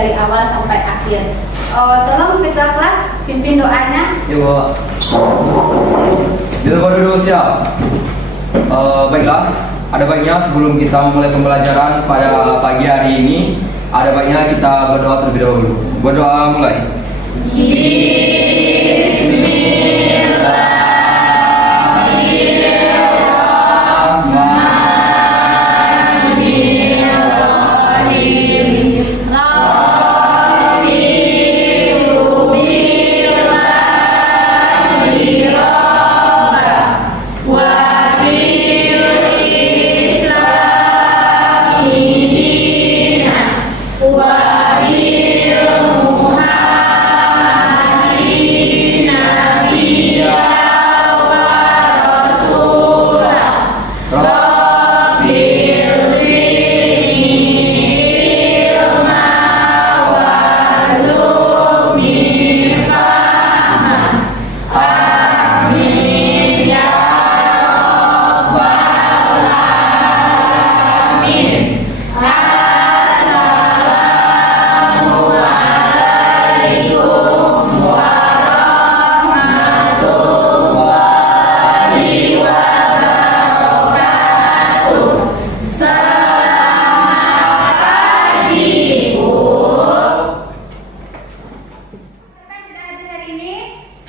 dari awal sampai akhir. Tolong ketua kelas pimpin doanya. Ya, Bu. Kita dulu siap. Baiklah, ada baiknya sebelum kita memulai pembelajaran pada pagi hari ini, ada baiknya kita berdoa terlebih dahulu. Berdoa mulai.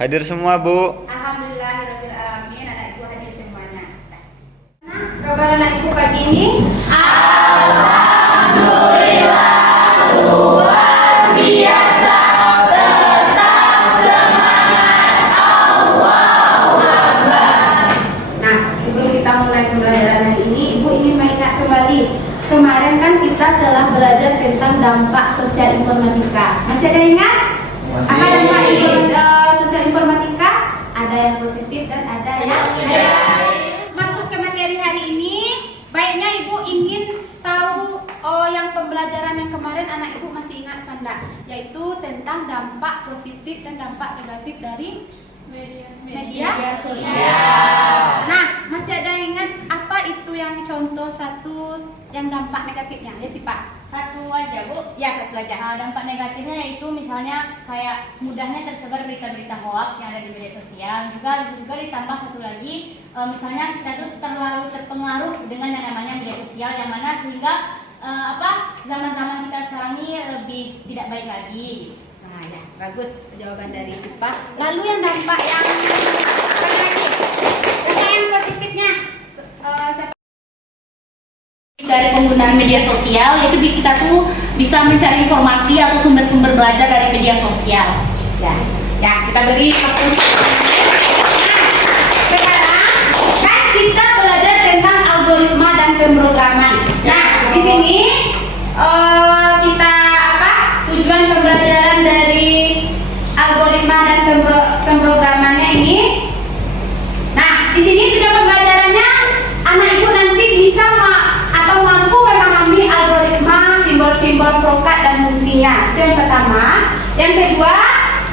Hadir semua, Bu. Alhamdulillahirrahmanirrahim, anak ibu hadir semuanya. Nah, kabar anak ibu pagi ini? Kemarin kan kita telah belajar tentang dampak sosial informatika. Masih ada yang ingat? Masih. Apa dampak sosial informatika? Ada yang positif dan ada yang negatif. Masuk ke materi hari ini, baiknya ibu ingin tahu yang pembelajaran yang kemarin anak ibu masih ingat apa enggak? Yaitu tentang dampak positif dan dampak negatif dari media sosial. Nah, masih ada yang ingat apa itu yang contoh satu yang dampak negatifnya? Ya sih Pak. Satu aja, Bu. Ya, satu aja. Dampak negatifnya yaitu misalnya kayak mudahnya tersebar berita-berita hoax yang ada di media sosial. Juga ditambah satu lagi, misalnya kita tuh terlalu terpengaruh dengan yang namanya media sosial, yang mana sehingga zaman-zaman kita sekarang ini lebih tidak baik lagi. Nah, ya, bagus jawaban dari Sipa. Lalu yang dampak yang negatif, dampak yang positifnya, siapa? Dari penggunaan media sosial, yaitu kita tuh bisa mencari informasi atau sumber-sumber belajar dari media sosial. Ya, kita beri waktu. Sekarang kan kita belajar tentang algoritma dan pemrograman. Nah, di sini kita tujuan pembelajaran dari algoritma dan pemrogramannya ini. Nah, di sini tujuan pembelajarannya anak ibu nanti bisa atau mampu memahami algoritma, simbol-simbol perangkat dan fungsinya. Itu yang pertama. Yang kedua,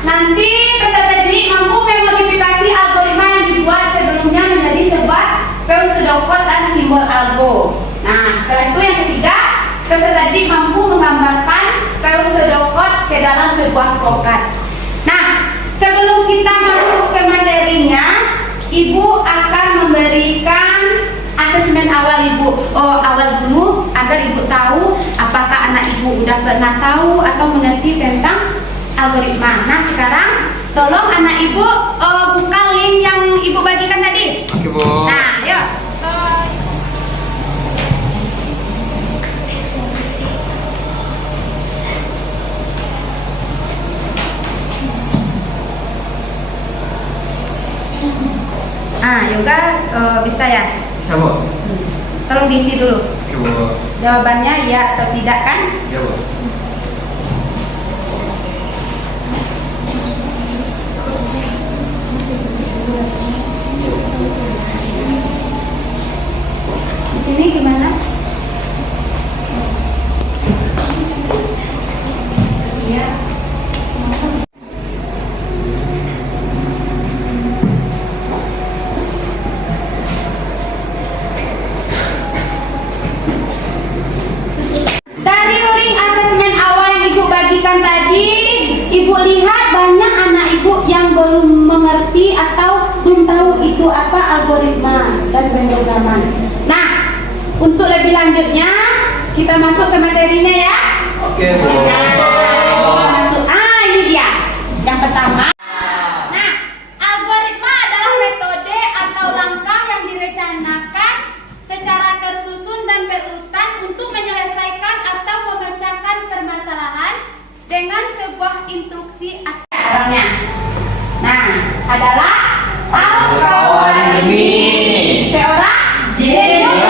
nanti peserta didik mampu memodifikasi algoritma yang dibuat sebelumnya menjadi sebuah pseudocode dan simbol algo. Nah, setelah itu yang ketiga, peserta didik mampu menggambarkan pseudocode ke dalam sebuah perangkat. Nah, sebelum kita masuk ke materinya, ibu akan memberikan asesmen awal ibu. Awal dulu agar ibu tahu apakah anak ibu udah pernah tahu atau mengerti tentang algoritma. Nah, sekarang tolong anak ibu buka link yang ibu bagikan tadi. Oke, Bu. Nah, yuk. Yoga bisa ya? Bisa, Bu. Tolong diisi dulu. Oke, Bu. Jawabannya ya atau tidak kan? Ya, Bu. Di sini gimana? Iya. Dari link asesmen awal yang ibu bagi mengerti atau belum tahu itu apa algoritma dan pemrograman. Nah, untuk lebih lanjutnya kita masuk ke materinya ya. Oke, Bu. Kita masuk. Ini dia. Yang pertama. Nah, algoritma adalah metode atau langkah yang direncanakan secara tersusun dan berurutan untuk menyelesaikan atau memecahkan permasalahan dengan sebuah instruksi atau caranya. Nah, adalah algoritmi. Seorang jenius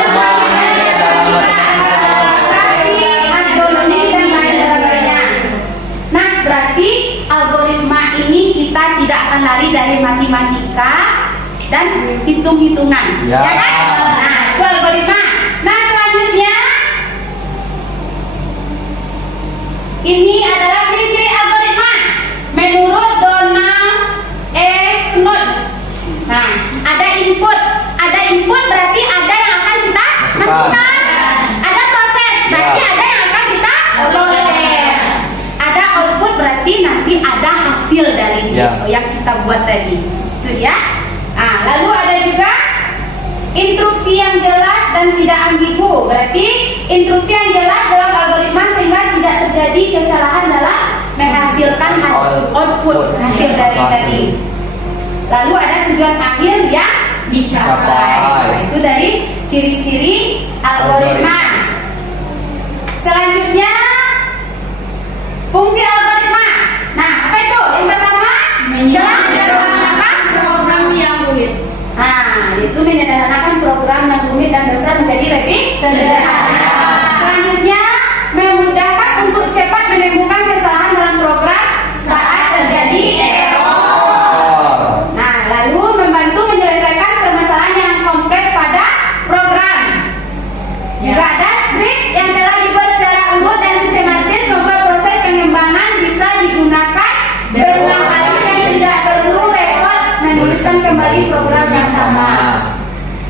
astronomi dan lain sebagainya. Nah, berarti algoritma ini kita tidak akan lari dari matematika dan hitung-hitungan, Ya. ya kan? Nah, itu algoritma. Nah, selanjutnya ini adalah ciri-ciri algoritma menurut Donald E. Knuth. Nah, ada input berarti ada yang akan kita masukkan. Ada proses berarti ada yang akan kita proses. Ada output berarti nanti ada hasil dari yang kita buat tadi. Itu dia. Nah, lalu ada juga instruksi yang jelas dan tidak ambigu. Berarti instruksi yang jelas dalam algoritma sehingga tidak terjadi kesalahan dalam menghasilkan output hasil dari tadi. Lalu ada tujuan akhir yang dicapai. Nah, itu dari ciri-ciri algoritma. Selanjutnya fungsi algoritma. Nah, apa itu? Yang pertama, menyederhanakan program yang rumit. Nah, itu menyederhanakan program yang rumit dan besar menjadi lebih sederhana. Selanjutnya, memudahkan untuk cepat menemukan kesalahan dalam program saat terjadi error. Nah, lalu membantu menyelesaikan permasalahan yang kompleks pada program. Juga ada script yang telah dibuat secara urut dan sistematis membuat proses pengembangan bisa digunakan berulang kali dan tidak perlu repot menuliskan kembali program yang sama.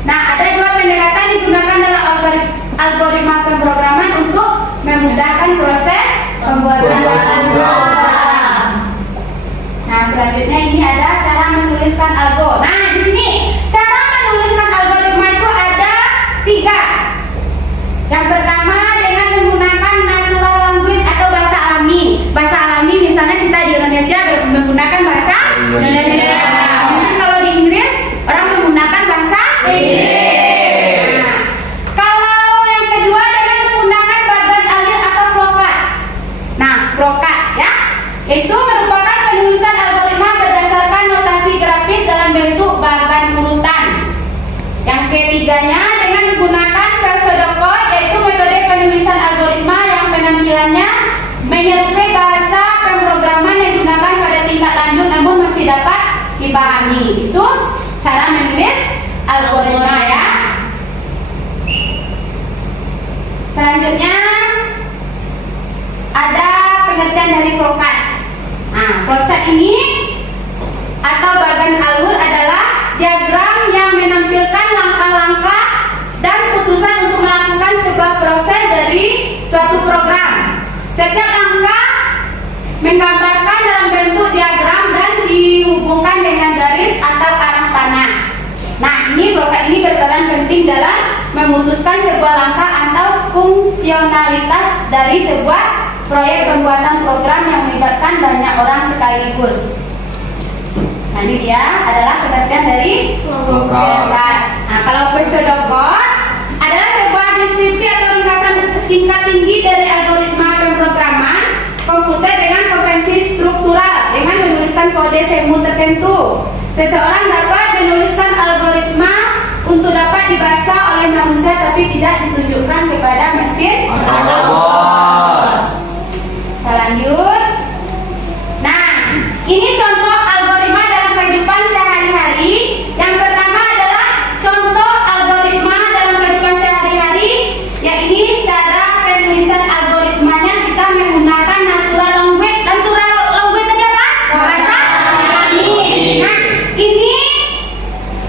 Nah, ada dua pendekatan digunakan dalam algoritma pemrograman untuk memudahkan proses pembuatan program. Nah, selanjutnya ini ada cara menuliskan algo. Nah, di sini cara menuliskan algoritma itu ada 3. Yang pertama dengan menggunakan natural language atau bahasa alami. Bahasa alami misalnya kita di Indonesia menggunakan bahasa Indonesia. Mungkin kalau di Inggris orang menggunakan bahasa Inggris. Kalau yang kedua dengan menggunakan bagan alir atau prokat. Nah, prokat ya, itu merupakan penulisan algoritma berdasarkan notasi grafis dalam bentuk bagan urutan. Yang ketiganya dengan menggunakan pseudocode, yaitu metode penulisan algoritma yang penampilannya menyerupai bahasa pemrograman yang digunakan pada tingkat lanjut namun masih dapat dipahami. Itu cara menulis algoritma ya. Selanjutnya ada pengertian dari flowchart. Nah, flowchart ini atau bagan alur adalah diagram yang menampilkan langkah-langkah dan putusan untuk melakukan sebuah proses dari suatu program. Setiap langkah menggambarkan dalam bentuk diagram dan dihubungkan dengan garis atau arah panah. Nah, ini flowchart ini berperan penting dalam memutuskan sebuah langkah atau fungsionalitas dari sebuah proyek pembuatan program yang melibatkan banyak orang sekaligus. Nah, ini dia adalah pengertian dari flowchart. Nah, kalau pseudocode adalah sebuah deskripsi atau ringkasan tingkat tinggi dari algoritma pemrograman komputer dengan kompetensi struktural dengan menuliskan kode semu tertentu. Seseorang dapat menuliskan algoritma untuk dapat dibaca oleh manusia tapi tidak ditunjukkan kepada mesin atau robot. Kita lanjut. Nah, ini contoh algoritma dalam kehidupan sehari-hari. Yang pertama adalah contoh algoritma dalam kehidupan sehari-hari, yaitu cara penulisan algoritmanya kita menggunakan natural language. Natural language tadi apa? Bahasa alami. Nah, ini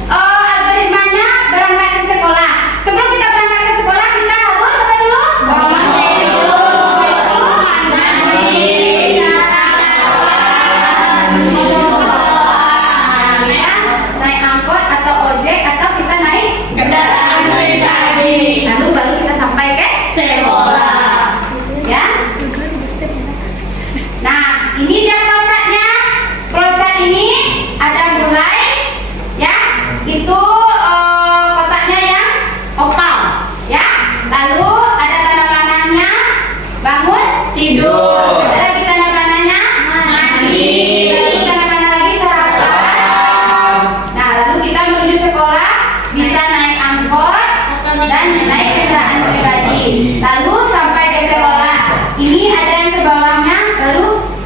algoritmanya berangkat ke sekolah. Sebelum kita berangkat ke sekolah, kita harus apa dulu? Bangun tidur.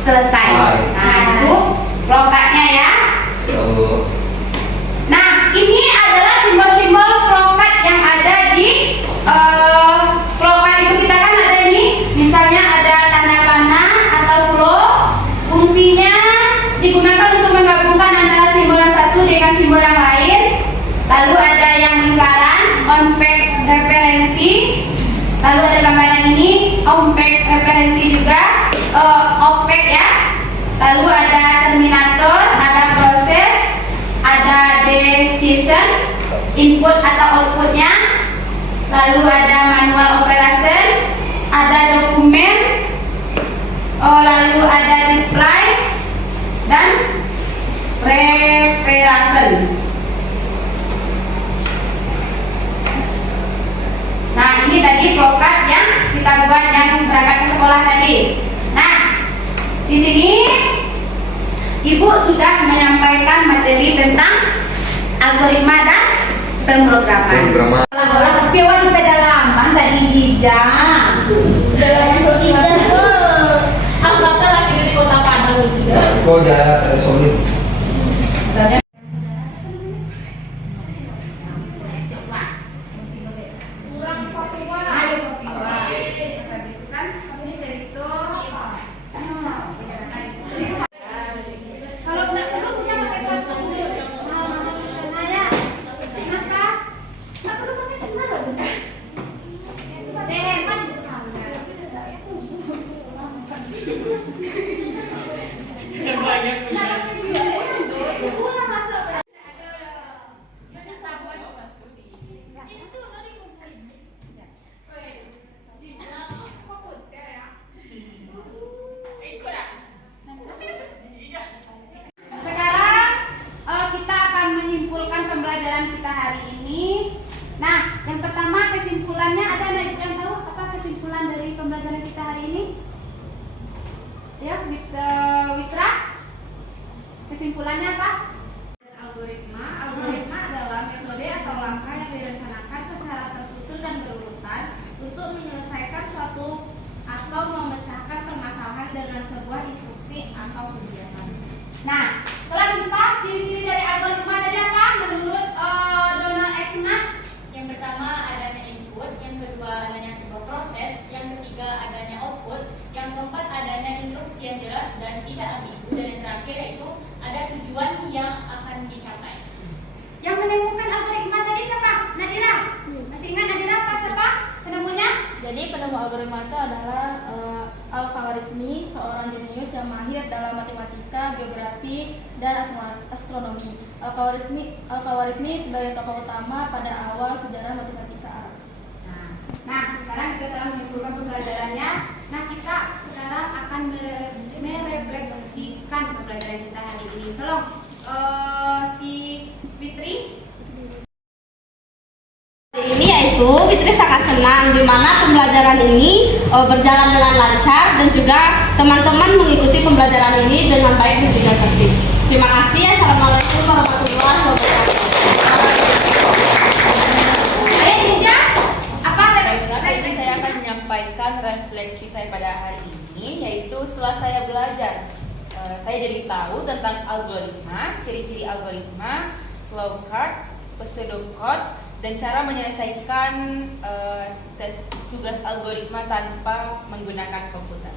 selesai. Nah, itu prokatnya ya. Bu. Nah, ini adalah simbol-simbol prokat yang ada di prokat itu. Kita kan ada ini, misalnya ada tanda panah atau pro. Fungsinya digunakan untuk menggabungkan antara simbol yang satu dengan simbol yang lain. Lalu ada yang lingkaran, on-pack referensi. Lalu ada gambaran ini, on-pack referensi juga, opaque ya. Lalu ada terminator, ada proses, ada decision, input atau outputnya. Lalu ada manual operation, ada dokumen, lalu ada display dan preparation. Nah, ini tadi prokat yang kita buat yang berangkat ke sekolah tadi. Nah, di sini Ibu sudah menyampaikan materi tentang algoritma dan pemrograman. Bola tapi awak di pedalaman tadi jijak. Dalam sosial itu. Apa lagi di kota Padang juga? Kok jalan solid. Misalnya kita akan menyimpulkan pembelajaran kita hari ini. Nah, yang pertama kesimpulannya, ada anak ibu yang tahu apa kesimpulan dari pembelajaran kita hari ini? Ya, Witra. Kesimpulannya apa? Algoritma adalah metode atau langkah yang direncanakan secara tersusun dan berurutan untuk menyelesaikan suatu atau memecahkan permasalahan dengan sebuah instruksi atau kegiatan. Nah, kelas 4 ciri-ciri dari algoritma tadi apa? Menurut Donald Eknat? Yang pertama adanya input, yang kedua adanya sebuah proses, yang ketiga adanya output, yang keempat adanya instruksi yang jelas dan tidak ambigu, dan yang terakhir yaitu ada tujuan yang akan dicapai. Yang menemukan algoritma tadi siapa? Nadira. Masih ingat Nadira apa siapa penemunya? Jadi penemu algoritma itu adalah Al-Khwarizmi, seorang jenius yang mahir dalam matematika, geografi, dan astronomi. Al-Khwarizmi sebagai tokoh utama pada awal sejarah matematika Arab. Nah, sekarang kita telah menyimpulkan pembelajarannya. Nah, kita sekarang akan merefleksikan pembelajaran kita hari ini. Tolong si Fitri. Ini yaitu Fitri sangat senang di mana pembelajaran ini berjalan dengan lancar dan juga teman-teman mengikuti pembelajaran ini dengan baik dan juga tertib. Terima kasih. Assalamualaikum warahmatullahi wabarakatuh. Ayo Ninja, apa Ini saya akan menyampaikan refleksi saya pada hari ini, yaitu setelah saya belajar, saya jadi tahu tentang algoritma, ciri-ciri algoritma, flowchart, pseudocode, dan cara menyelesaikan tugas algoritma tanpa menggunakan komputer.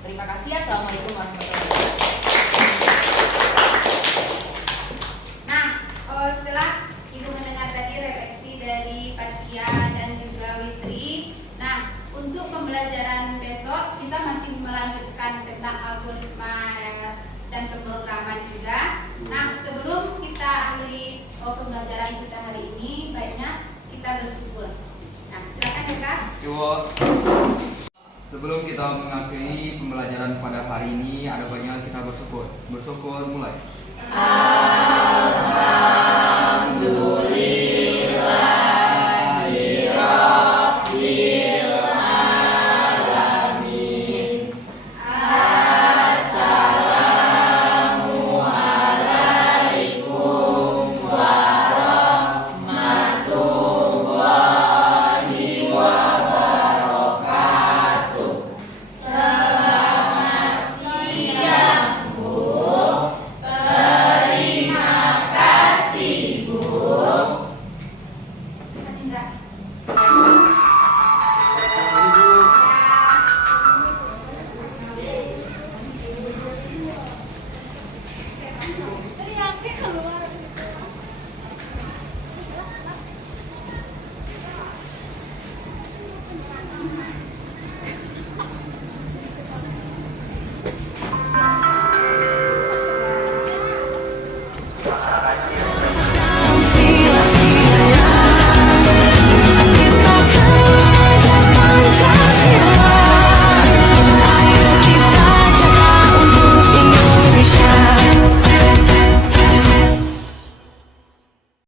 Terima kasih. Assalamualaikum warahmatullahi wabarakatuh. Nah, setelah Ibu mendengar tadi refleksi dari Fatia dan juga Witri. Nah, untuk pembelajaran besok kita masih melanjutkan tentang algoritma dan pemrograman juga. Nah, sebelum kita akhiri pembelajaran kita hari ini, baiknya kita bersyukur. Nah, silakan ya Kak. Ibu. Sebelum kita mengakhiri pembelajaran pada hari ini, ada baiknya kita bersyukur. Bersyukur mulai.